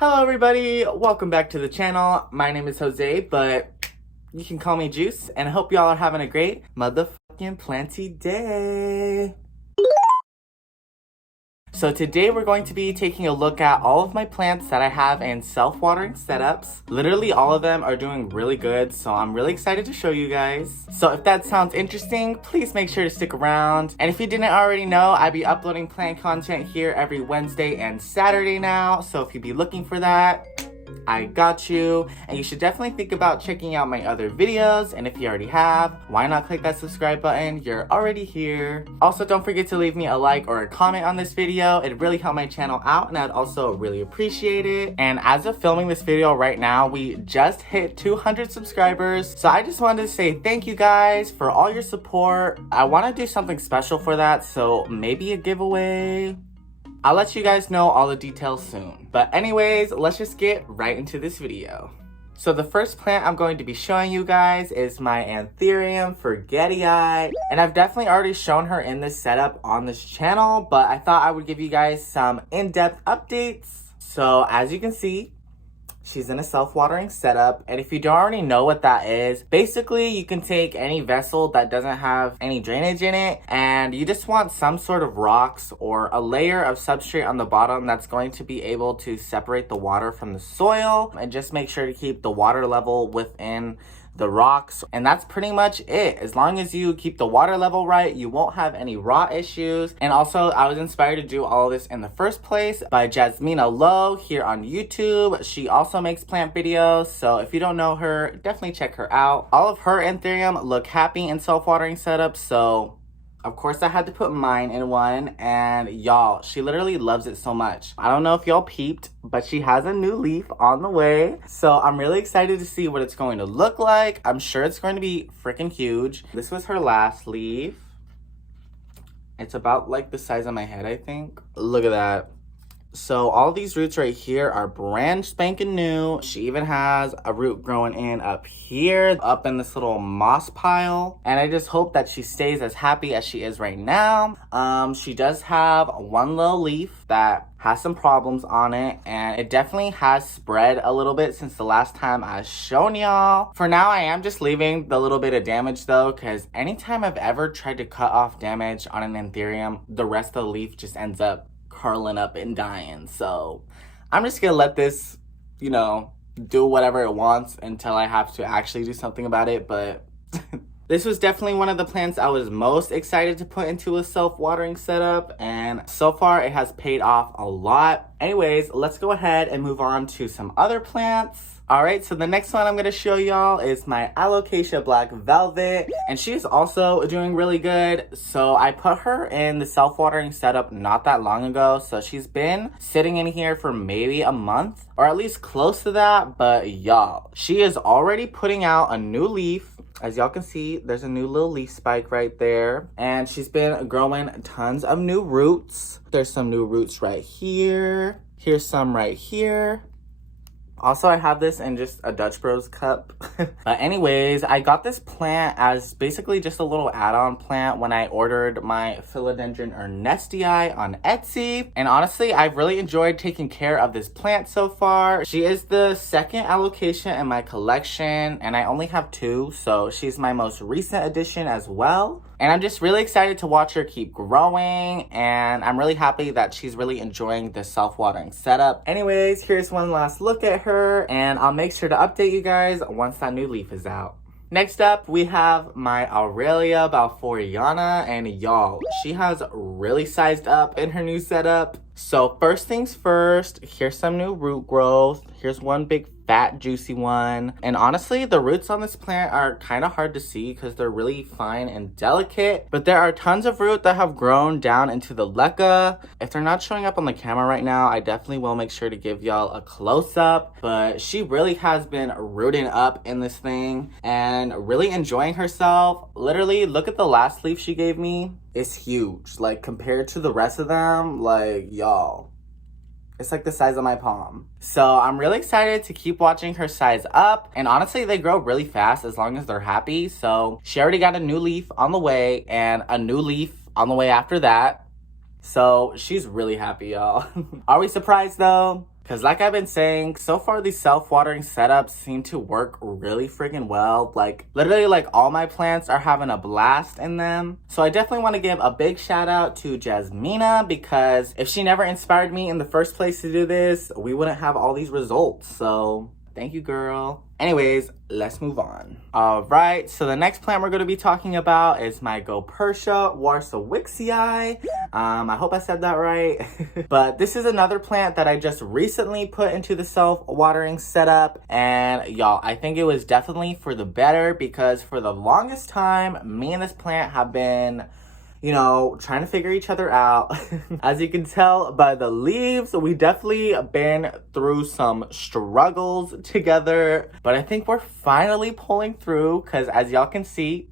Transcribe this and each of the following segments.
Hello everybody, welcome back to the channel. My name is Jose, but you can call me Juice, and I hope y'all are having a great motherfucking planty day. So today we're going to be taking a look at all of my plants that I have in self-watering setups. Literally all of them are doing really good, so I'm really excited to show you guys. So if that sounds interesting, please make sure to stick around. And if you didn't already know, I be uploading plant content here every Wednesday and Saturday now. So if you'd be looking for that, I got you. And you should definitely think about checking out my other videos. And if you already have, why not click that subscribe button? You're already here. Also, don't forget to leave me a like or a comment on this video. It'd really help my channel out, and I'd also really appreciate it. And as of filming this video right now, we just hit 200 subscribers. So I just wanted to say thank you guys for all your support. I want to do something special for that, so maybe a giveaway. I'll let you guys know all the details soon. But anyways, let's just get right into this video. So the first plant I'm going to be showing you guys is my anthurium forgetii. And I've definitely already shown her in this setup on this channel, but I thought I would give you guys some in-depth updates. So as you can see, she's in a self-watering setup, and if you don't already know what that is, basically you can take any vessel that doesn't have any drainage in it, and you just want some sort of rocks or a layer of substrate on the bottom that's going to be able to separate the water from the soil, and just make sure to keep the water level within the rocks. And that's pretty much it. As long as you keep the water level right, you won't have any rot issues. And also, I was inspired to do all of this in the first place by Jasmina Lowe here on YouTube. She also makes plant videos, so if you don't know her, definitely check her out. All of her anthurium look happy in self-watering setups, so of course I had to put mine in one, and y'all, she literally loves it so much. I don't know if y'all peeped, but she has a new leaf on the way. So I'm really excited to see what it's going to look like. I'm sure it's going to be freaking huge. This was her last leaf. It's about like the size of my head, I think. Look at that. So all these roots right here are brand spanking new. She even has a root growing in up here, up in this little moss pile. And I just hope that she stays as happy as she is right now. She does have one little leaf that has some problems on it, and it definitely has spread a little bit since the last time I shown y'all. For now, I am just leaving the little bit of damage though, because anytime I've ever tried to cut off damage on an anthurium, the rest of the leaf just ends up curling up and dying. So I'm just gonna let this, you know, do whatever it wants until I have to actually do something about it. But this was definitely one of the plants I was most excited to put into a self-watering setup, and so far it has paid off a lot. Anyways, let's go ahead and move on to some other plants. Alright, so the next one I'm going to show y'all is my alocasia black velvet, and she's also doing really good. So I put her in the self-watering setup not that long ago, so she's been sitting in here for maybe a month, or at least close to that. But y'all, she is already putting out a new leaf. As y'all can see, there's a new little leaf spike right there, and she's been growing tons of new roots. There's some new roots right here. Here's some right here. Also, I have this in just a Dutch Bros cup. But anyways, I got this plant as basically just a little add-on plant when I ordered my philodendron ernestii on Etsy. And honestly, I've really enjoyed taking care of this plant so far. She is the second alocasia in my collection, and I only have two, so she's my most recent addition as well. And I'm just really excited to watch her keep growing, and I'm really happy that she's really enjoying this self-watering setup. Anyways, here's one last look at her, and I'll make sure to update you guys once that new leaf is out. Next up, we have my aralia balfouriana, and y'all, she has really sized up in her new setup. So first things first, here's some new root growth. Here's one big fat juicy one, and honestly the roots on this plant are kind of hard to see because they're really fine and delicate, but there are tons of root that have grown down into the leca. If they're not showing up on the camera right now, I definitely will make sure to give y'all a close-up. But she really has been rooting up in this thing and really enjoying herself. Literally, look at the last leaf she gave me. It's huge, like compared to the rest of them. Like, y'all, it's like the size of my palm. So I'm really excited to keep watching her size up. And honestly, they grow really fast as long as they're happy. So she already got a new leaf on the way and a new leaf on the way after that. So she's really happy, y'all. Are we surprised though? Because like I've been saying, so far these self-watering setups seem to work really freaking well. Like literally like all my plants are having a blast in them. So I definitely want to give a big shout out to Jasmina, because if she never inspired me in the first place to do this, we wouldn't have all these results. So thank you, girl. Anyways, let's move on. All right, so the next plant we're going to be talking about is my goeppertia warscewiczii. I hope I said that right. But this is another plant that I just recently put into the self-watering setup. And y'all, I think it was definitely for the better, because for the longest time, me and this plant have been, you know, trying to figure each other out. As you can tell by the leaves, we definitely been through some struggles together, but I think we're finally pulling through, because as y'all can see,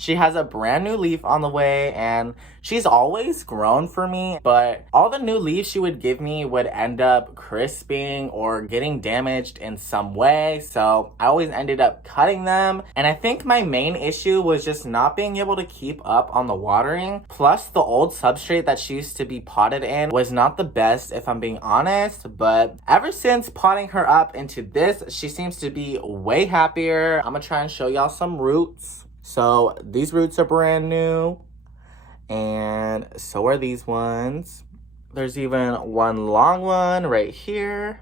she has a brand new leaf on the way, and she's always grown for me, but all the new leaves she would give me would end up crisping or getting damaged in some way, so I always ended up cutting them. And I think my main issue was just not being able to keep up on the watering, plus the old substrate that she used to be potted in was not the best, if I'm being honest. But ever since potting her up into this, she seems to be way happier. I'm gonna try and show y'all some roots. So these roots are brand new, and so are these ones. There's even one long one right here.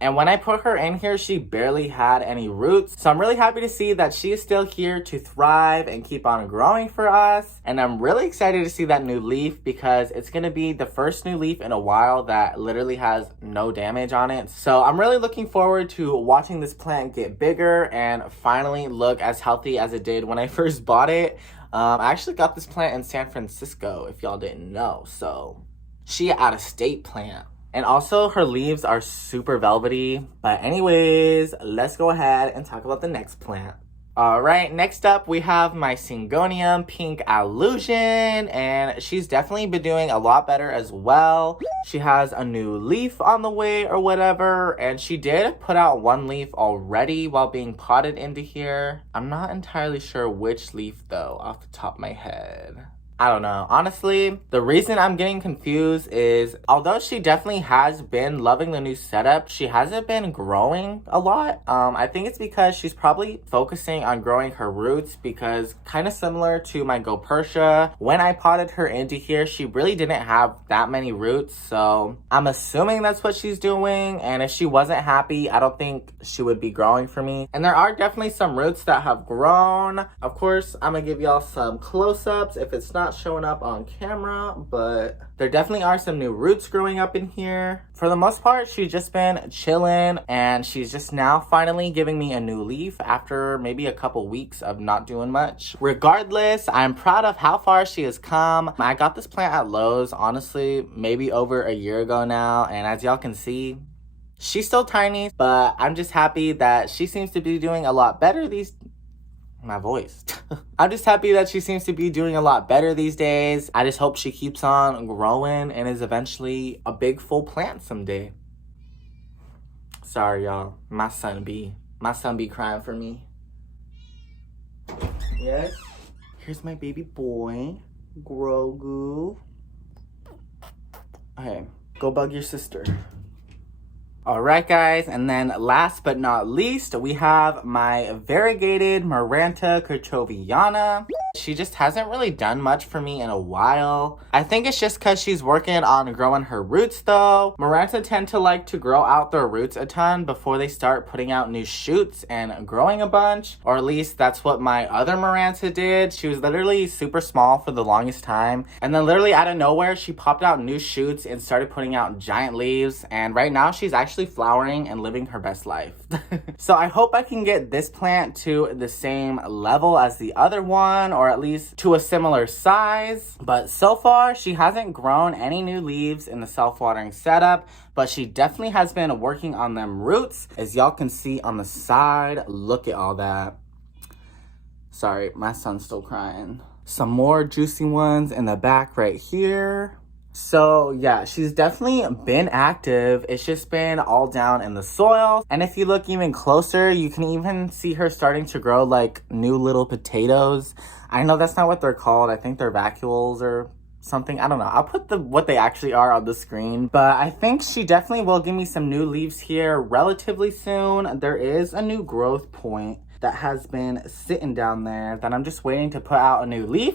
And when I put her in here, she barely had any roots. So I'm really happy to see that she is still here to thrive and keep on growing for us. And I'm really excited to see that new leaf, because it's gonna be the first new leaf in a while that literally has no damage on it. So I'm really looking forward to watching this plant get bigger and finally look as healthy as it did when I first bought it. I actually got this plant in San Francisco, if y'all didn't know. So she an out-of-state plant. And also her leaves are super velvety. But anyways, let's go ahead and talk about the next plant. All right, next up we have my syngonium pink allusion, and she's definitely been doing a lot better as well. She has a new leaf on the way or whatever, and she did put out one leaf already while being potted into here. I'm not entirely sure which leaf though, off the top of my head. I don't know. Honestly, the reason I'm getting confused is, although she definitely has been loving the new setup, she hasn't been growing a lot. I think it's because she's probably focusing on growing her roots, because kind of similar to my goeppertia, when I potted her into here, she really didn't have that many roots. So I'm assuming that's what she's doing. And if she wasn't happy, I don't think she would be growing for me. And there are definitely some roots that have grown. Of course, I'm gonna give y'all some close-ups if it's not showing up on camera, but there definitely are some new roots growing up in here. For the most part, she's just been chilling, and she's just now finally giving me a new leaf after maybe a couple weeks of not doing much. Regardless, I'm proud of how far she has come. I got this plant at Lowe's, honestly, maybe over a year ago now, and as y'all can see, she's still tiny, but I'm just happy that she seems to be doing a lot better my voice. I'm just happy that she seems to be doing a lot better these days. I just hope she keeps on growing and is eventually a big full plant someday. Sorry, y'all. My son be crying for me. Yes. Here's my baby boy, Grogu. Okay, go bug your sister. All right, guys, and then last but not least, we have my variegated maranta kerchoveana. She just hasn't really done much for me in a while. I think it's just because she's working on growing her roots though. Maranta tend to like to grow out their roots a ton before they start putting out new shoots and growing a bunch, or at least that's what my other maranta did. She was literally super small for the longest time, and then literally out of nowhere, she popped out new shoots and started putting out giant leaves, and right now she's actually flowering and living her best life. So I hope I can get this plant to the same level as the other one, or at least to a similar size. But so far, she hasn't grown any new leaves in the self-watering setup, but she definitely has been working on them roots. As y'all can see on the side, look at all that. Sorry, my son's still crying. Some more juicy ones in the back right here. So yeah, she's definitely been active. It's just been all down in the soil. And if you look even closer, you can even see her starting to grow like new little potatoes. I know that's not what they're called. I think they're vacuoles or something. I don't know. I'll put what they actually are on the screen. But I think she definitely will give me some new leaves here relatively soon. There is a new growth point that has been sitting down there that I'm just waiting to put out a new leaf.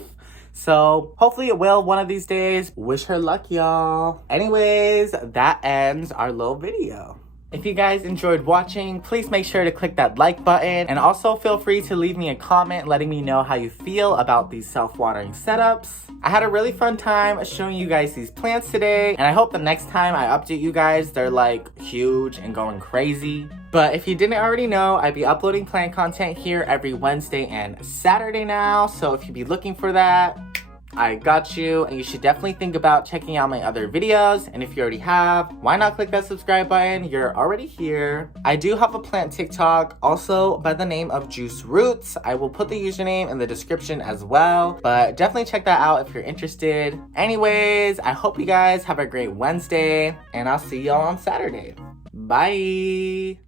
So hopefully it will one of these days. Wish her luck, y'all. Anyways, that ends our little video. If you guys enjoyed watching, please make sure to click that like button, and also feel free to leave me a comment letting me know how you feel about these self-watering setups. I had a really fun time showing you guys these plants today, and I hope the next time I update you guys, they're like huge and going crazy. But if you didn't already know, I'd be uploading plant content here every Wednesday and Saturday now, so if you'd be looking for that, I got you, and you should definitely think about checking out my other videos. And if you already have, why not click that subscribe button? You're already here. I do have a plant TikTok, also by the name of joosroots. I will put the username in the description as well, but definitely check that out if you're interested. Anyways, I hope you guys have a great Wednesday, and I'll see y'all on Saturday. Bye.